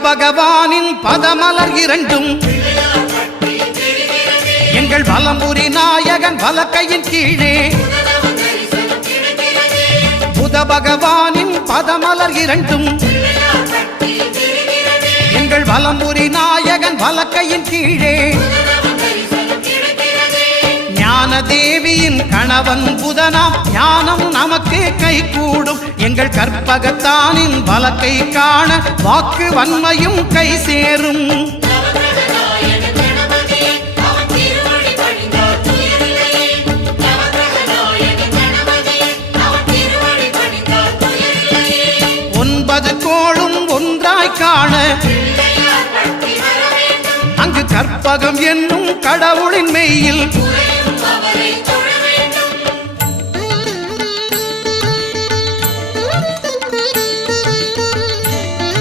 பகவானின் பதமலர் இரண்டும் எங்கள் வலம்புரி நாயகன் வலக்கையின் கீழே புத பகவானின் பதமலர் இரண்டும் எங்கள் வலம்புரி நாயகன் வலக்கையின் கீழே ஞான தேவியின் கணவன் புதனாம் ஞானம் நமக்கு கை கூடும் எங்கள் கற்பகத்தானின் வலக்கை காண வாக்கு வன்மையும் கை சேரும் ஒன்பது கோளும் ஒன்றாய் காண அங்கு கற்பகம் என்னும் கடவுளின் மெய்யில்